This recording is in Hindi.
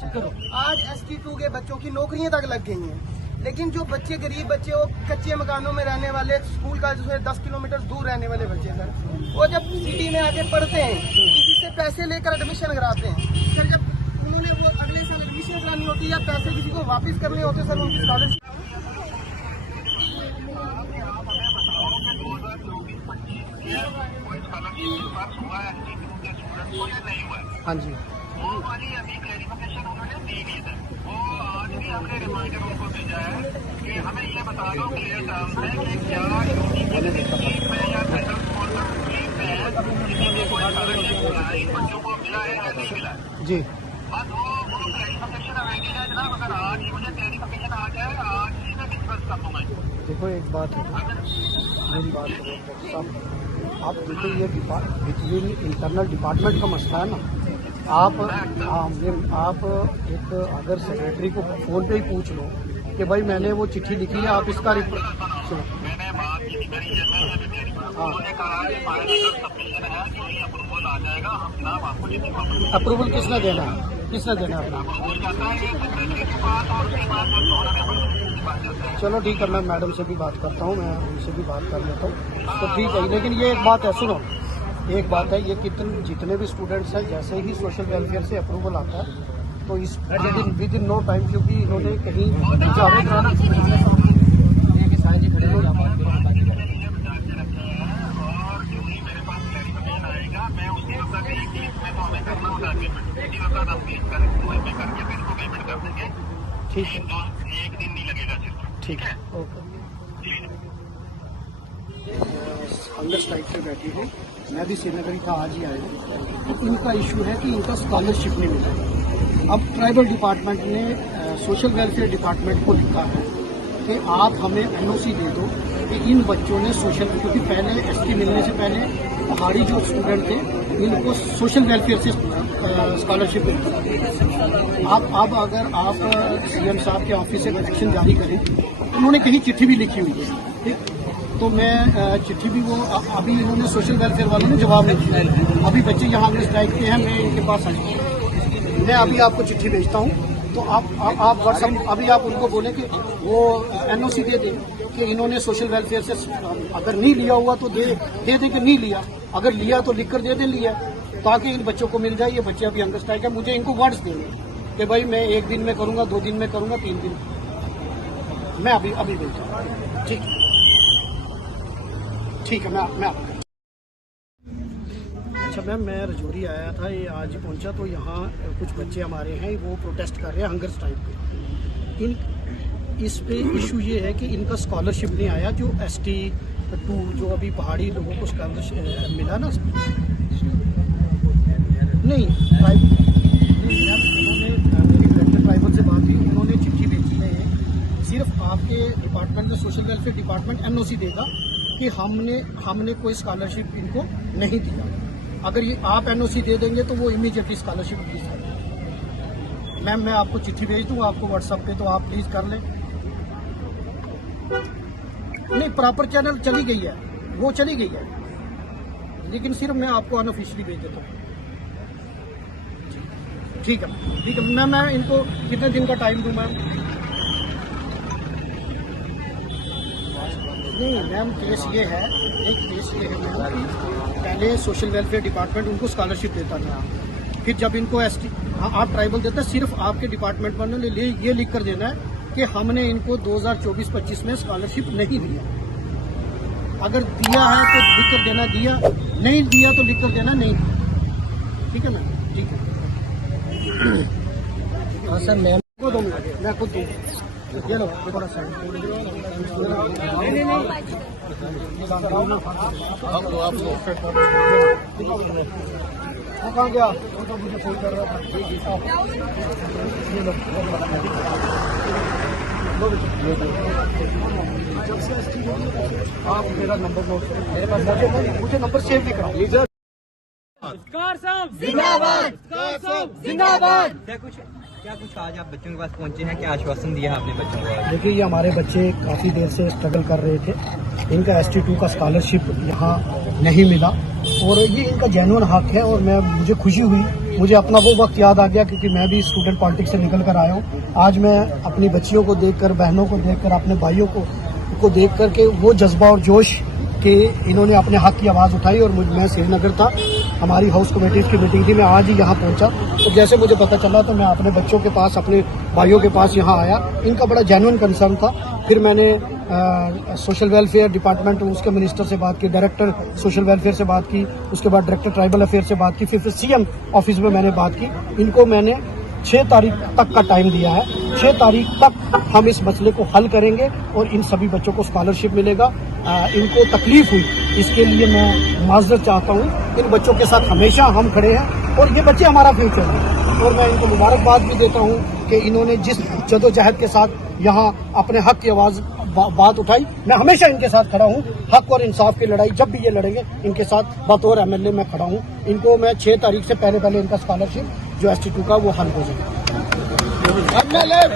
आज ST2 के बच्चों की नौकरियां तक लग गई हैं, लेकिन जो बच्चे गरीब बच्चे वो कच्चे मकानों में रहने वाले, स्कूल का जो है 10 किलोमीटर दूर रहने वाले बच्चे सर, वो जब सिटी में आके पढ़ते हैं किसी से पैसे लेकर एडमिशन कराते हैं सर, जब उन्होंने वो अगले साल एडमिशन करानी होती है या पैसे किसी को वापस करने होते सर उनकी स्कॉलरशिप। हाँ जी, वो वाली अभी क्लैरिफिकेशन उन्होंने दी है सर। वो आज भी हमने रिमाइंडर उनको भेजा है कि हमें ये बता दो क्लियर टर्म्स में कि क्या स्कीम में या सेंट्रल स्पॉन्सर स्कीम में किसी ने कोई स्कॉलरशिप मिला है, इन बच्चों को मिला है या नहीं मिला है जी। बस वो क्लैरिफिकेशन अवेलेबल है जनाब। अगर आज ही मुझे क्लैरिफिकेशन आ जाए आज ही मैं डिस्कस कर दूंगा। देखो एक बात है, मेरी बात करो सब, आप देखिए ये बिटवीन इंटरनल डिपार्टमेंट का मसला है ना। आप एक अगर सेक्रेटरी को फोन पे ही पूछ लो कि भाई मैंने वो चिट्ठी लिखी है, आप इसका मैंने बात की थी मेरी उन्होंने कहा कि फाइनल सबमिशन है जो ही अप्रूवल आ जाएगा हम जनाब आपको चिट्ठी वापस। अप्रूवल किसने देना है, किसने देना है अप्रूवल जाता है ये सेक्रेटरी के पास और उसके बाद में के पास जाता है। चलो ठीक है, मैं मैडम से भी बात करता हूँ, मैं उनसे भी बात कर लेता हूँ तो ठीक है। लेकिन ये एक बात है, सुनो एक बात है, ये जितने भी स्टूडेंट्स हैं जैसे ही सोशल वेलफेयर से अप्रूवल आता है तो इस विद इन नो टाइम, क्योंकि इन्होंने कहीं जावेद राना ठीक है, एक दिन नहीं लगेगा सिर्फ। ठीक है, ओके। हंगर स्ट्राइक पे बैठी हूँ, मैं भी श्रीनगर का आज ही आया हूँ। इनका इशू है कि इनका स्कॉलरशिप नहीं मिला। अब ट्राइबल डिपार्टमेंट ने सोशल वेलफेयर डिपार्टमेंट को लिखा है कि आप हमें NOC दे दो कि इन बच्चों ने सोशल, क्योंकि पहले ST मिलने से पहले पहाड़ी जो स्टूडेंट थे इनको सोशल वेलफेयर से स्कॉलरशिप मिलती। अब अगर आप CM साहब के ऑफिस से एक्शन जारी करें, उन्होंने कहीं चिट्ठी भी लिखी हुई है, ठीक, तो मैं चिट्ठी भी वो अभी इन्होंने सोशल वेलफेयर वालों ने जवाब नहीं दिया। अभी बच्चे यहाँ हंगर स्ट्राइक पे हैं, मैं इनके पास आई, मैं अभी आपको चिट्ठी भेजता हूँ तो आप व्हाट्सएप अभी आप उनको बोले कि वो NOC दे दें कि इन्होंने सोशल वेलफेयर से अगर नहीं लिया हुआ तो दे दें कि नहीं लिया, अगर लिया तो लिख कर दे दें लिया, ताकि इन बच्चों को मिल जाए। ये बच्चे अभी हंगर स्ट्राइक है, मुझे इनको वर्ड्स देंगे कि भाई मैं 1 दिन में करूँगा, 2 दिन में करूँगा, 3 दिन, मैं अभी भेजता हूँ। ठीक है, मैं अच्छा मैम, मैं रजौरी आया था, ये आज पहुंचा तो यहाँ कुछ बच्चे हमारे हैं वो प्रोटेस्ट कर रहे हैं हंगर स्ट्राइक पे। इस पे इशू ये है कि इनका स्कॉलरशिप नहीं आया, जो ST2 जो अभी पहाड़ी लोगों को स्कॉलरशिप मिला ना, नहीं उन्होंने कलेक्टर ट्राइबल से बात हुई, उन्होंने चिट्ठी भेजी है, सिर्फ आपके डिपार्टमेंट में सोशल वेलफेयर डिपार्टमेंट NOC देगा कि हमने कोई स्कॉलरशिप इनको नहीं दिया। अगर ये आप NOC दे देंगे तो वो इमीडिएटली स्कॉलरशिप दी जाएगी। मैम मैं आपको चिट्ठी भेज दूँ आपको व्हाट्सएप पे, तो आप प्लीज़ कर लें। नहीं, प्रॉपर चैनल चली गई है, वो चली गई है, लेकिन सिर्फ मैं आपको अनऑफिशियली भेज देता हूँ। ठीक है मैम, मैं इनको कितने दिन का टाइम दूँ मैम? नहीं मैम, केस ये है मैम कि पहले सोशल वेलफेयर डिपार्टमेंट उनको स्कॉलरशिप देता था, फिर जब इनको आप ट्राइबल देते, सिर्फ आपके डिपार्टमेंट वालों ने ये लिख कर देना है कि हमने इनको 2024-25 में स्कॉलरशिप नहीं दिया। अगर दिया है तो लिख कर देना दिया, नहीं दिया तो लिख कर देना नहीं दिया। ठीक है मैम, ठीक है। हाँ सर, मैम को दूँगा, मैं खुद दूँगा। ये लो थोड़ा सा कहाँ गया, तो मुझे फोन कर रहा था। आप मेरा नंबर नोट करें, मेरे पास मुझे नंबर सेव भी कराओ। जिंदाबाद। क्या कुछ आज आप बच्चों के पास पहुंचे हैं, क्या आश्वासन दिया आपने बच्चों को? देखिए, ये हमारे बच्चे काफ़ी देर से स्ट्रगल कर रहे थे, इनका ST2 का स्कॉलरशिप यहाँ नहीं मिला और ये इनका जेन्युइन हक है और मुझे खुशी हुई कि मुझे अपना वो वक्त याद आ गया क्योंकि मैं भी स्टूडेंट पॉलिटिक्स से निकल कर आया हूँ। आज मैं अपनी बच्चियों को देखकर, बहनों को देखकर, अपने भाइयों को देख कर के वो जज्बा और जोश कि इन्होंने अपने हक की आवाज़ उठाई और मैं श्रीनगर था, हमारी हाउस कमेटीज की मीटिंग थी, मैं आज ही यहाँ पहुँचा। तो जैसे मुझे पता चला तो मैं अपने बच्चों के पास, अपने भाइयों के पास यहाँ आया। इनका बड़ा जेन्युइन कंसर्न था। फिर मैंने सोशल वेलफेयर डिपार्टमेंट उसके मिनिस्टर से बात की, डायरेक्टर सोशल वेलफेयर से बात की, उसके बाद डायरेक्टर ट्राइबल अफेयर से बात की, फिर सीएम ऑफिस में मैंने बात की। इनको मैंने 6 तारीख तक का टाइम दिया है। 6 तारीख तक हम इस मसले को हल करेंगे और इन सभी बच्चों को स्कॉलरशिप मिलेगा। इनको तकलीफ हुई, इसके लिए मैं माजरत चाहता हूँ। इन बच्चों के साथ हमेशा हम खड़े हैं और ये बच्चे हमारा फ्यूचर हैं। और मैं इनको मुबारकबाद भी देता हूँ कि इन्होंने जिस जदोजहद के साथ यहाँ अपने हक की आवाज़ बात उठाई, मैं हमेशा इनके साथ खड़ा हूँ। हक और इंसाफ की लड़ाई जब भी ये लड़ेंगे, इनके साथ बतौर एमएलए में खड़ा हूँ। इनको मैं 6 तारीख से पहले इनका स्कॉलरशिप जो ST2 का वो हल हो जाएगा। एमएलए